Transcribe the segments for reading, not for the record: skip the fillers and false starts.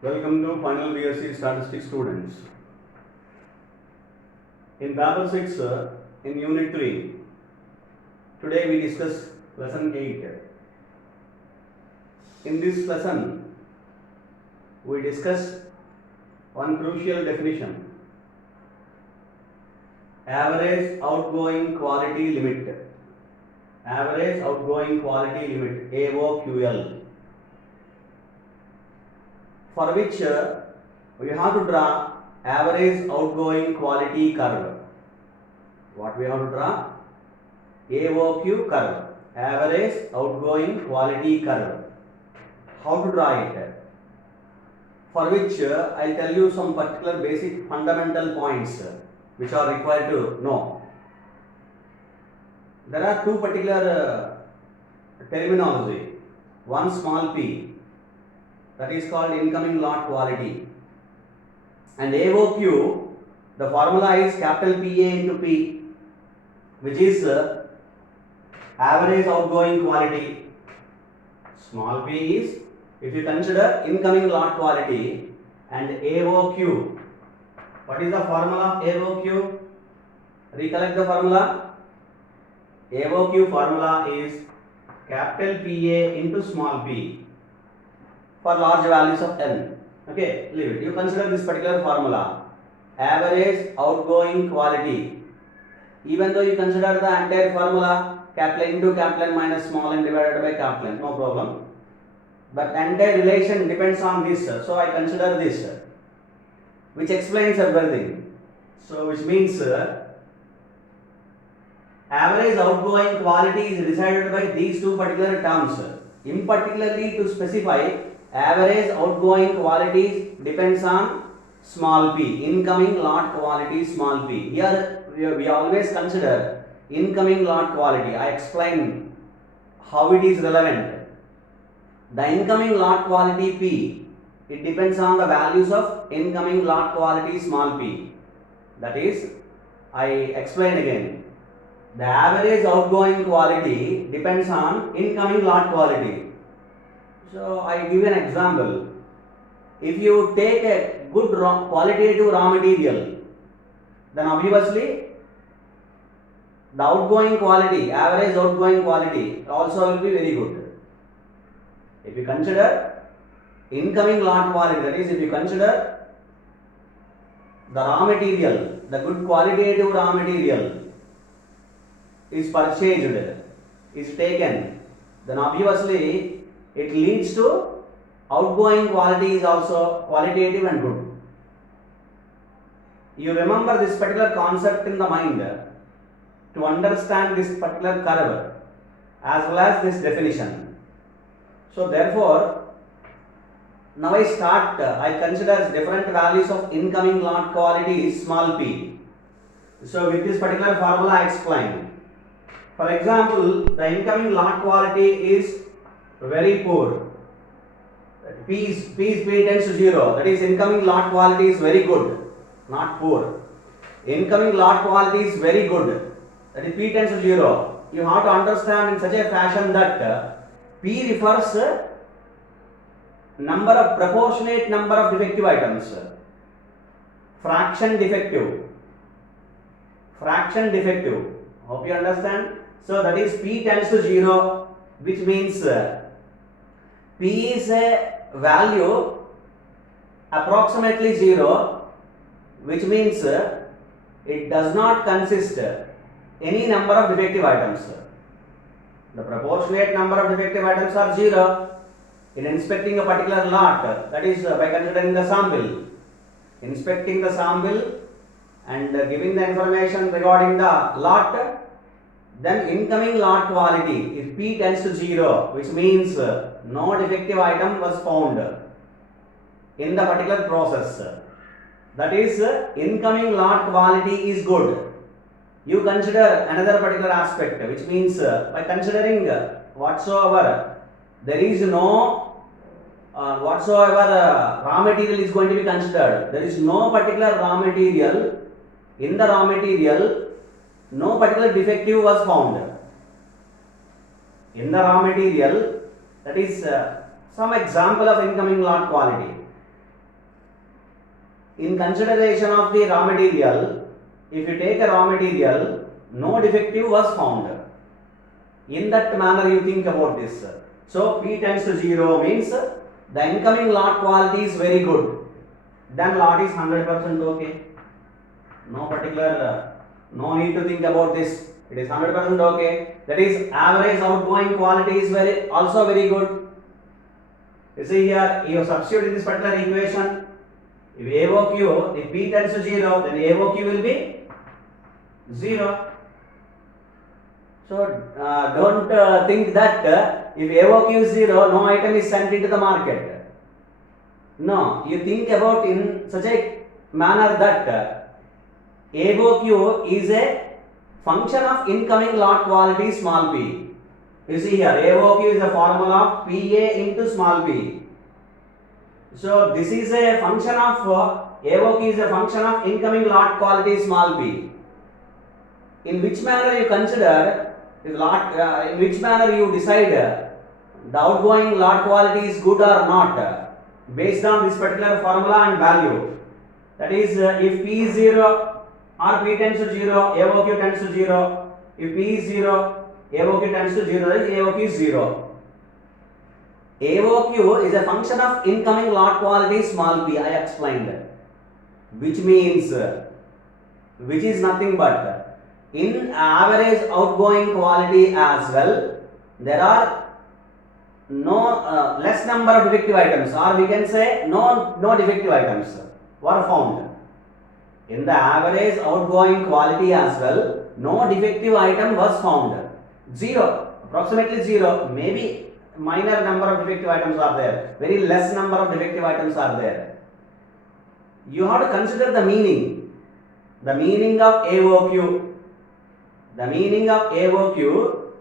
Welcome to final BSc Statistics students. In paper 6, in unit 3, today we discuss lesson 8. In this lesson, we discuss one crucial definition: average outgoing quality limit. Average outgoing quality limit, AOQL, for which we have to draw average outgoing quality curve. What we have to draw? AOQ curve, average outgoing quality curve. How to draw it? For which I'll tell you some particular basic fundamental points which are required to know. There are two particular terminology. One small p, that is called incoming lot quality, and AOQ, the formula is capital PA into P, which is average outgoing quality. Small p is, if you consider incoming lot quality, and AOQ. What is the formula of AOQ? Recollect the formula. AOQ formula is capital PA into small p for large values of n. Okay, leave it. You consider this particular formula, average outgoing quality. Even though you consider the entire formula, capital into capital n minus small n divided by capital n, no problem. But entire relation depends on this, so I consider this, which explains everything. So which means average outgoing quality is decided by these two particular terms. In particularly to specify, average outgoing quality depends on small p, incoming lot quality small p. Here we always consider incoming lot quality. I explain how it is relevant. The incoming lot quality p, it depends on the values of incoming lot quality small p. That is, I explain again. The average outgoing quality depends on incoming lot quality. So I give an example. If you take a good qualitative raw material, then obviously the outgoing quality, average outgoing quality also will be very good. If you consider incoming lot quality, that is, if you consider the raw material, the good qualitative raw material is purchased, is taken, then obviously it leads to outgoing quality is also qualitative and good. You remember this particular concept in the mind to understand this particular curve as well as this definition. So therefore, now I consider different values of incoming lot quality is small p. So with this particular formula I explain. For example, the incoming lot quality is very poor. P tends to 0. That is, incoming lot quality is very good, not poor. Incoming lot quality is very good. That is, P tends to 0. You have to understand in such a fashion that P refers proportionate number of defective items. Fraction defective. Hope you understand. So that is, P tends to 0, which means P is a value approximately 0, which means it does not consist any number of defective items. The proportionate number of defective items are 0. In inspecting a particular lot, that is by considering the sample, inspecting the sample and giving the information regarding the lot, then incoming lot quality, if P tends to 0, which means no defective item was found in the particular process, that is, incoming lot quality is good. You consider another particular aspect, which means by considering whatsoever there is no raw material is going to be considered. There is no particular raw material. In the raw material, no particular defective was found. In the raw material, that is some example of incoming lot quality. in consideration of the raw material, if you take a raw material, no defective was found. In that manner you think about this. So P tends to 0 means the incoming lot quality is very good. Then lot is 100% okay. No particular, no need to think about this. It is 100% okay. That is average outgoing quality is also very good. You see here, you substitute in this particular equation. If AOQ, if P tends to 0, then AOQ will be 0. So don't think that if AOQ is 0, no item is sent into the market. No, you think about in such a manner that AOQ is a function of incoming lot quality small p. You see here, AOQ is a formula of PA into small p. So this is a function of AOQ is a function of incoming lot quality small p. In which manner you consider in which manner you decide the outgoing lot quality is good or not based on this particular formula and value. That is, if P is 0 or P tends to 0, AOQ tends to 0. If P is 0, AOQ tends to 0, then AOQ is 0. AOQ is a function of incoming lot quality small p, I explained. Which means, which is nothing but in average outgoing quality as well, there are no less number of defective items, or we can say no defective items were found. In the average outgoing quality as well, no defective item was found. 0, approximately 0, maybe minor number of defective items are there, very less number of defective items are there. You have to consider the meaning of AOQ. The meaning of AOQ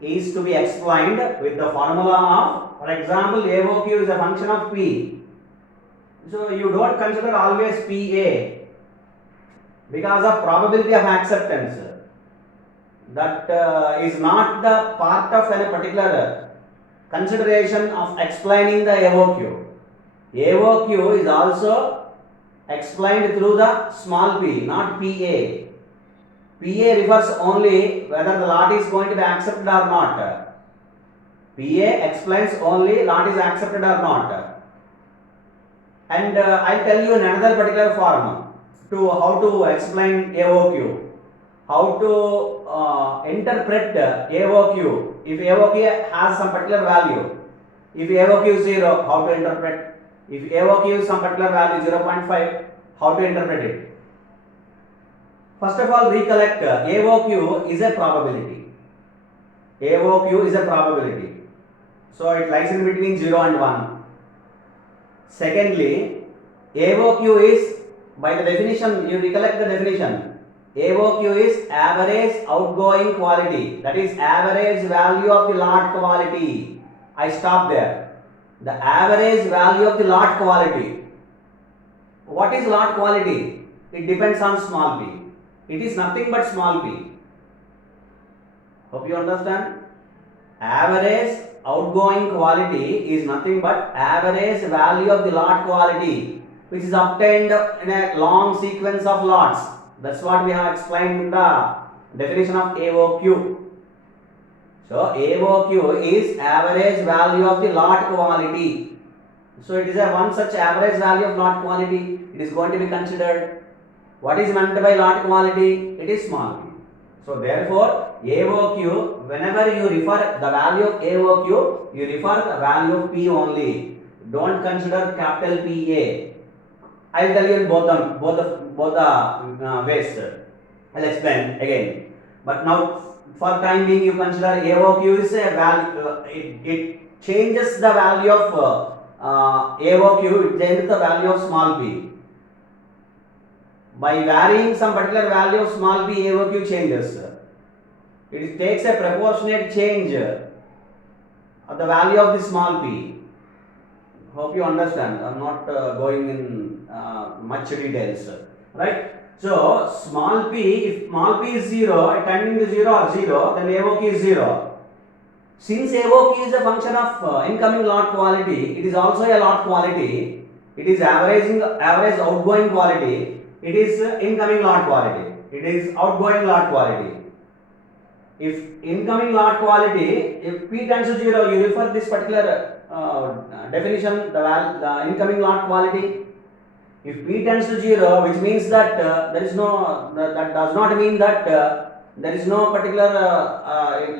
is to be explained with the formula of, for example, AOQ is a function of P. So you don't consider always PA because of probability of acceptance. That is not the part of a particular consideration of explaining the AOQ. AOQ is also explained through the small p, not PA. PA refers only whether the lot is going to be accepted or not. PA explains only lot is accepted or not. And I'll tell you another particular form to how to explain AOQ. How to interpret AOQ. If AOQ has some particular value, if AOQ is 0, how to interpret? If AOQ is some particular value 0.5, how to interpret it? First of all, recollect AOQ is a probability. AOQ is a probability. So it lies in between 0 and 1. Secondly, AOQ is, by the definition, you recollect the definition. AOQ is average outgoing quality. That is average value of the lot quality. I stop there. The average value of the lot quality. What is lot quality? It depends on small p. It is nothing but small p. Hope you understand. Average outgoing quality is nothing but average value of the lot quality, which is obtained in a long sequence of lots. That's what we have explained in the definition of AOQ. So AOQ is average value of the lot quality. So it is a one such average value of lot quality. It is going to be considered. What is meant by lot quality? It is small p. So therefore AOQ, whenever you refer the value of AOQ, you refer the value of P only. Don't consider capital PA. I will tell you in both the ways. I will explain again. But now for time being, you consider AOQ is a value. It changes the value of AOQ. It changes the value of small p. By varying some particular value of small p, AOQ changes. It takes a proportionate change of the value of the small p. Hope you understand. I am not going in much details. Right? So, small p, if small p is 0, tending to 0 or 0, then AOQ is 0. Since AOQ is a function of incoming lot quality, it is also a lot quality. it is average outgoing quality, it is incoming lot quality. It is outgoing lot quality. If incoming lot quality, if P tends to 0, you refer this particular definition, the incoming lot quality. If P tends to 0, which means that there is no, that does not mean that there is no particular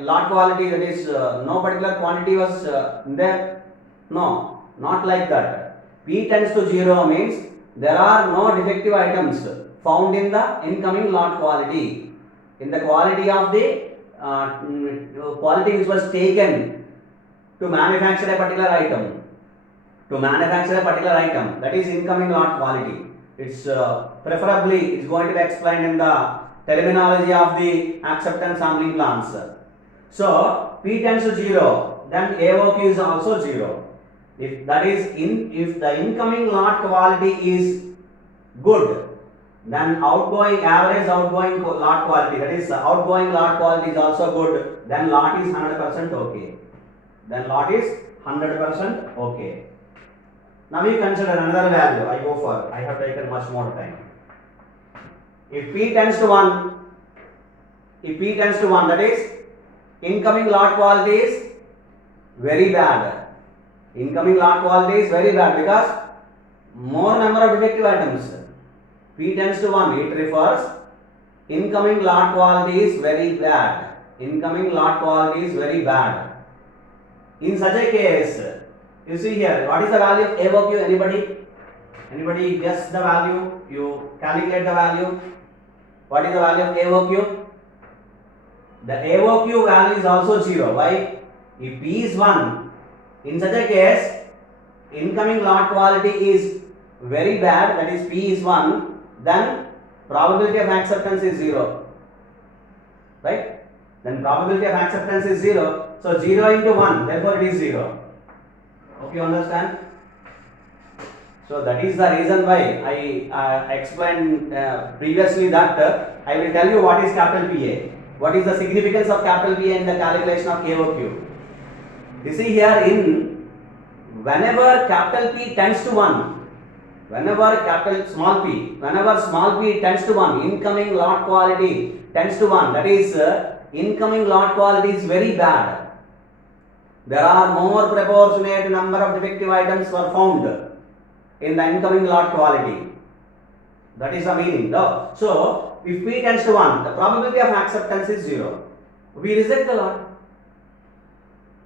lot quality, that is no particular quantity was there. No, not like that. P tends to 0 means there are no defective items found in the incoming lot quality. In the quality of the quality which was taken to manufacture a particular item. To manufacture a particular item, that is incoming lot quality. It's preferably it's going to be explained in the terminology of the acceptance sampling plans. So P tends to 0, then AOQ is also 0. If that is if the incoming lot quality is good, then average outgoing lot quality, that is outgoing lot quality is also good, then lot is 100% okay. Then lot is 100% okay. Now we consider another value. I have taken much more time. If P tends to 1, that is incoming lot quality is very bad. Incoming lot quality is very bad because more number of defective items. P tends to 1, it refers incoming lot quality is very bad. Incoming lot quality is very bad. In such a case, you see here, what is the value of AOQ? Anybody guess the value? You calculate the value. What is the value of AOQ? The AOQ value is also 0. Why? If P is 1, in such a case, incoming lot quality is very bad, that is P is 1, then probability of acceptance is 0. Right? Then probability of acceptance is 0. So 0 into 1, therefore it is 0. Hope you understand. So that is the reason why I explained previously that I will tell you what is capital PA. What is the significance of capital PA in the calculation of AOQ? You see here, whenever capital P tends to 1, whenever small p tends to 1, incoming lot quality tends to 1, that is incoming lot quality is very bad. There are more proportionate number of defective items were found in the incoming lot quality. That is the meaning. So, if P tends to 1, the probability of acceptance is 0. We reject the lot.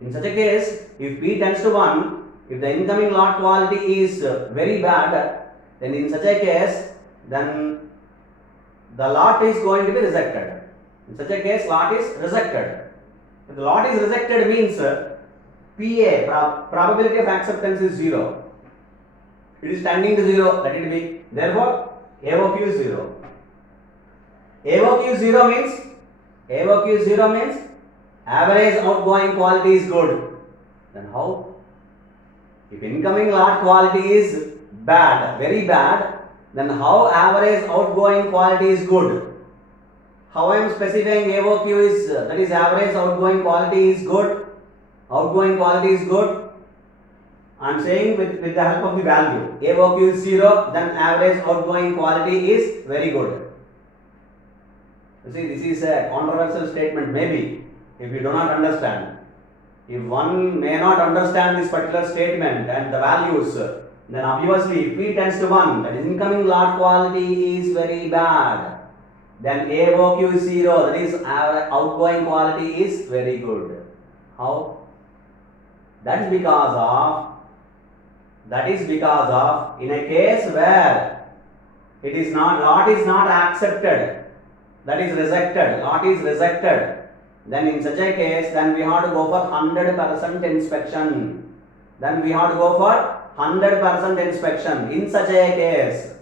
In such a case, if P tends to 1, if the incoming lot quality is very bad, then in such a case, then the lot is going to be rejected. In such a case, lot is rejected. If the lot is rejected means PA, probability of acceptance is 0. It is tending to 0, let it be. Therefore, AOQ is 0. AOQ 0 means average outgoing quality is good. Then how? If incoming lot quality is bad, very bad, then how average outgoing quality is good? How I am specifying AOQ is, that is average outgoing quality is good. Outgoing quality is good. I am saying with the help of the value. AOQ is 0, then average outgoing quality is very good. You see, this is a controversial statement maybe, if you do not understand. If one may not understand this particular statement and the values, then obviously if P tends to 1, that is incoming lot quality is very bad, then AOQ is 0, that is outgoing quality is very good. How? That is because of in a case where it is not, lot is not accepted, that is rejected, lot is rejected, then in such a case, then we have to go for 100% inspection. Then we have to go for 100% inspection. In such a case,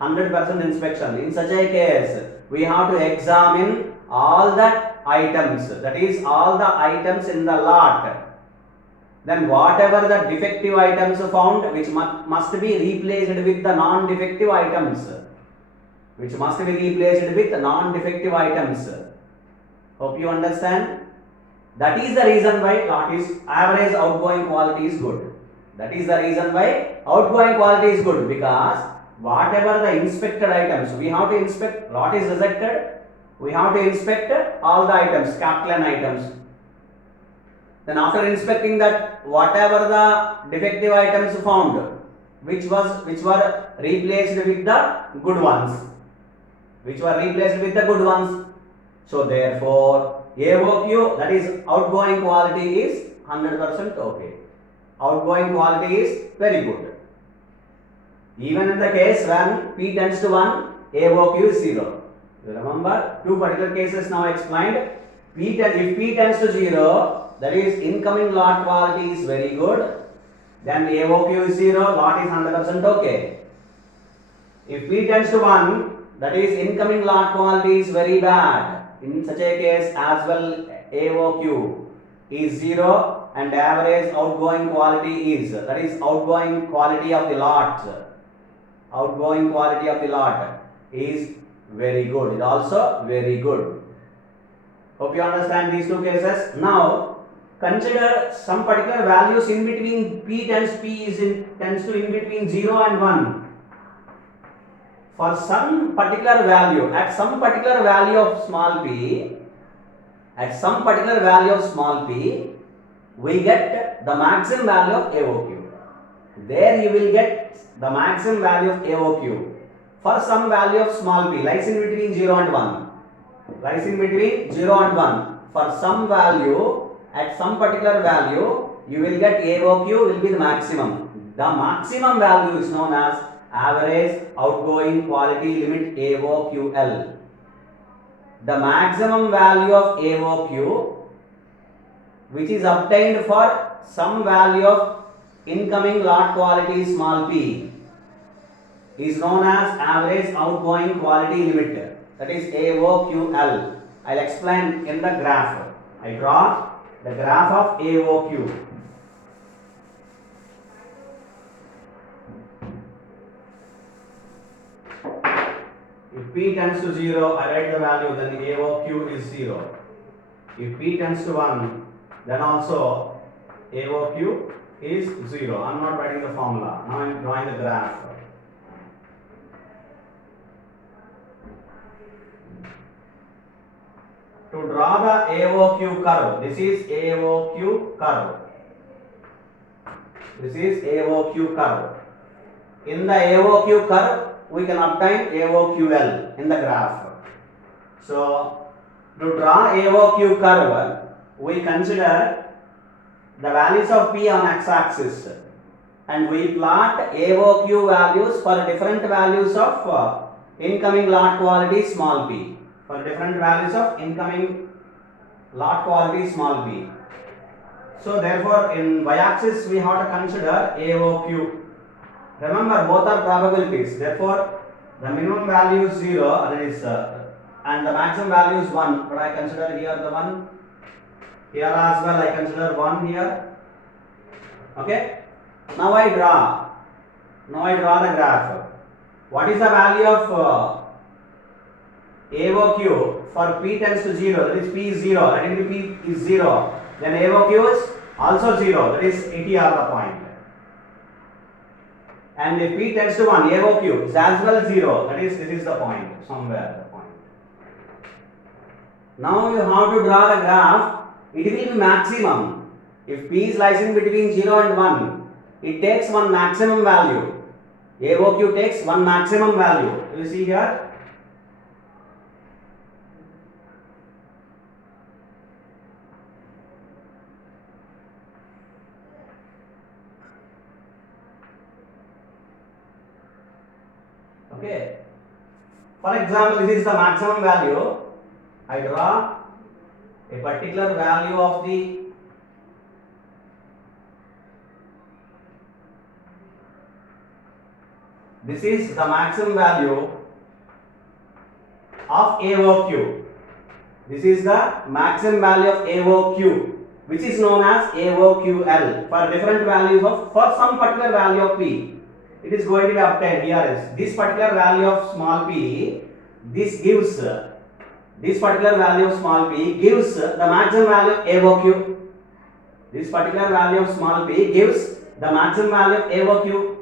100% inspection. In such a case, we have to examine all the items, that is all the items in the lot. Then whatever the defective items found, which must be replaced with the non-defective items. Hope you understand. That is the reason why lot is average outgoing quality is good. That is the reason why outgoing quality is good, because whatever the inspected items, we have to inspect what is rejected, we have to inspect all the items, capital N items. Then after inspecting that, whatever the defective items found, which were replaced with the good ones, So therefore, AOQ, that is outgoing quality, is 100% okay. Outgoing quality is very good. Even in the case when P tends to 1, AOQ is 0. You remember two particular cases now explained. If P tends to 0, that is incoming lot quality is very good. Then AOQ is 0, lot is 100% okay. If P tends to 1, that is incoming lot quality is very bad. In such a case as well, AOQ is 0 and average outgoing quality is, that is outgoing quality of the lot. Outgoing quality of the lot is very good. It also very good. Hope you understand these two cases. Now consider some particular values in between P tends to in between 0 and 1. For some particular value, at some particular value of small p, we get the maximum value of AOQ. There you will get the maximum value of AOQ for some value of small p, lies in between 0 and 1. For some value, at some particular value, you will get AOQ will be the maximum. The maximum value is known as average outgoing quality limit, AOQL. The maximum value of AOQ, which is obtained for some value of incoming lot quality small p, is known as average outgoing quality limit, that is AOQL. I'll explain in the graph. I draw the graph of AOQ. If P tends to 0, I write the value, then the AOQ is 0. If P tends to 1, then also AOQ is 0. I am not writing the formula. Now I am drawing the graph. To draw the AOQ curve, this is AOQ curve. In the AOQ curve, we can obtain AOQL in the graph. So, to draw AOQ curve, we consider the values of P on x-axis and we plot AOQ values for different values of incoming lot quality small p. For different values of incoming lot quality small p. So therefore, in y-axis we have to consider AOQ. Remember, both are probabilities. Therefore, the minimum value is 0, that is, and the maximum value is 1. But I consider here the 1. Here as well, I consider 1 here. Okay. Now I draw the graph. What is the value of AOQ for P tends to 0? That is P is 0. That P is 0. Then AOQ is also 0. That is 80 are the point. And if P tends to 1, AOQ is as well 0. That is, this is the point, somewhere the point. Now you have to draw the graph. It will be maximum. If P is lies in between 0 and 1, it takes one maximum value. AOQ takes one maximum value. You see here. Okay. For example, this is the maximum value. I draw a particular value of the this is the maximum value of AOQ. This is the maximum value of AOQ, which is known as AOQL for different values of, for some particular value of P. It is going to be obtained. Here is this particular value of small p. This gives this particular value of small p gives the maximum value of AOQ. This particular value of small p gives the maximum value of AOQ.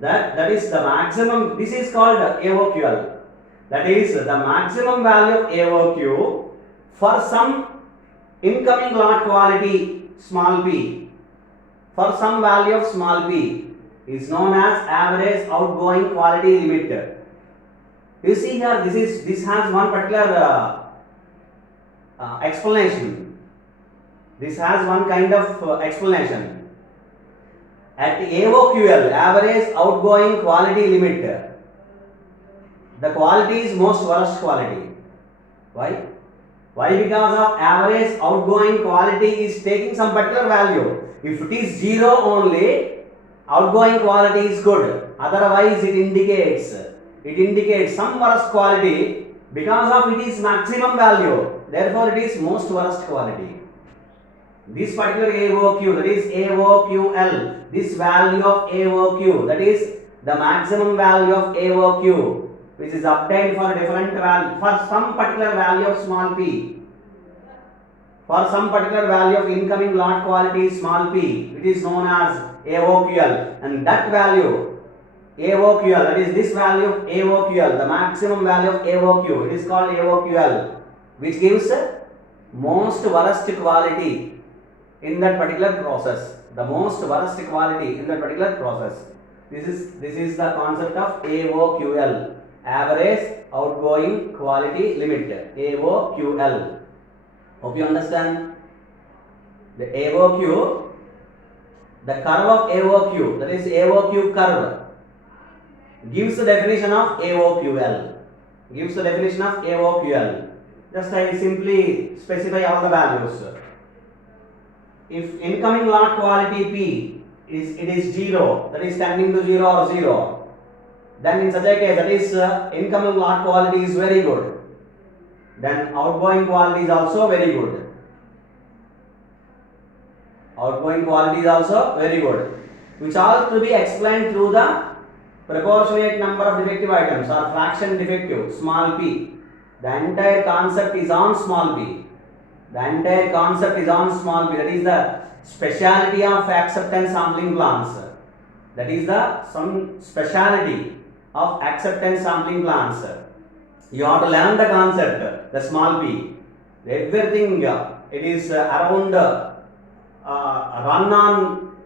That is the maximum. This is called AOQL. That is the maximum value of AOQ for some incoming lot quality small p. For some value of small p is known as average outgoing quality limit. You see here, this has one particular explanation. This has one kind of explanation. At AOQL, average outgoing quality limit, the quality is most worst quality. Why? Why? Because of average outgoing quality is taking some particular value. If it is 0 only, outgoing quality is good. Otherwise, it indicates some worst quality because of it is maximum value. Therefore, it is most worst quality. This particular AOQ, that is AOQL, this value of AOQ, that is the maximum value of AOQ, which is obtained for different value, for some particular value of small p, for some particular value of incoming lot quality small p, it is known as AOQL, and that value AOQL, that is this value of AOQL, the maximum value of AOQ, it is called AOQL, which gives most worst quality in that particular process, the most worst quality in that particular process. This is the concept of AOQL, average outgoing quality limit, AOQL. Hope you understand. The AOQ, the curve of AOQ, that is AOQ curve, gives the definition of AOQL. Gives the definition of AOQL. Just I simply specify all the values. If incoming lot quality P is 0, that is tending to 0 or 0, then in such a case, that is incoming lot quality is very good. Then outgoing quality is also very good. Outgoing quality is also very good. Which all to be explained through the proportionate number of defective items or fraction defective, small p. The entire concept is on small p. The entire concept is on small p. That is the speciality of acceptance sampling plans. That is the some speciality of acceptance sampling plans. You have to learn the concept, the small p. Everything it is around run on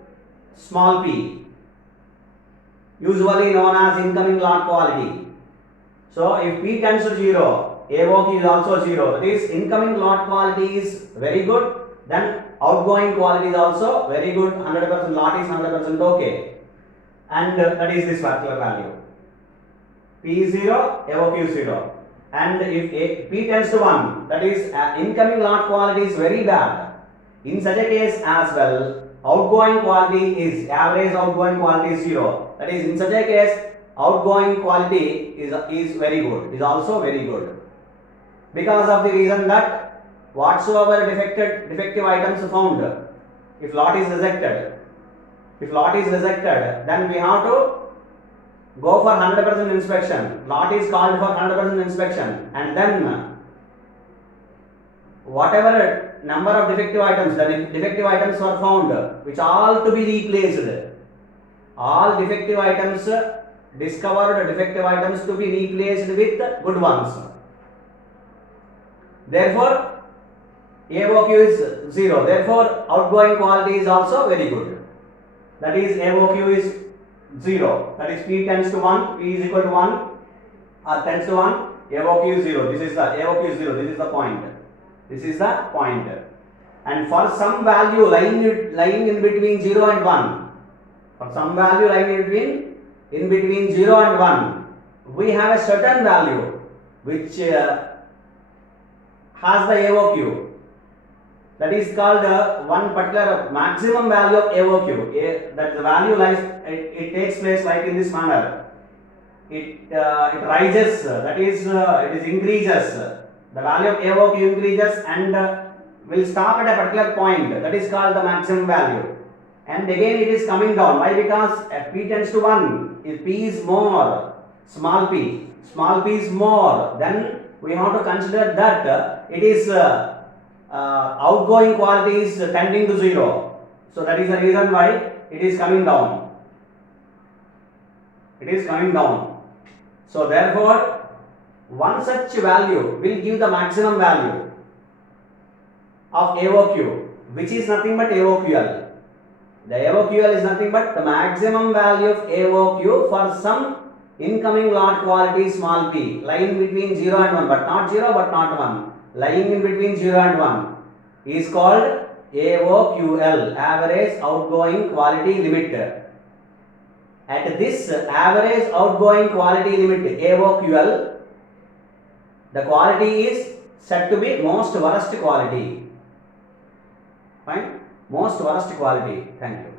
small p, usually known as incoming lot quality. So if p tends to 0, AOQ is also 0. That is incoming lot quality is very good, then outgoing quality is also very good, 100% lot is 100% okay. And that is this particular value. P is 0, AOQ is 0. And if P tends to 1, that is incoming lot quality is very bad. In such a case as well, outgoing quality is average outgoing quality is 0. That is in such a case, outgoing quality is very good, is also very good. Because of the reason that whatsoever defective items found, if lot is rejected, then we have to go for 100% inspection. Lot is called for 100% inspection, and then whatever number of defective items, the defective items were found, which all to be replaced. All defective items discovered, defective items to be replaced with good ones. Therefore, AOQ is 0. Therefore, outgoing quality is also very good. That is AOQ is 0. That is P tends to 1, P is equal to 1 or tends to 1, AOQ is 0. This is the AOQ is 0. This is the point. This is the point. And for some value lying in between 0 and 1, for some value lying in between 0 and 1, we have a certain value which has the AOQ. That is called one particular maximum value of AOQ. That the value lies, it takes place like in this manner. It rises, that is it is increases. The value of AOQ increases and will stop at a particular point. That is called the maximum value. And again it is coming down. Why? Because if P tends to 1, if P is more, small p is more, then we have to consider that it is outgoing quality is tending to 0. So that is the reason why it is coming down. It is coming down. So therefore, one such value will give the maximum value of AOQ, which is nothing but AOQL. The AOQL is nothing but the maximum value of AOQ for some incoming lot quality small p lying between 0 and 1, but not 0 but not 1, lying in between 0 and 1 is called AOQL, average outgoing quality limit. At this average outgoing quality limit AOQL, the quality is said to be most worst quality. Fine? Most worst quality. Thank you.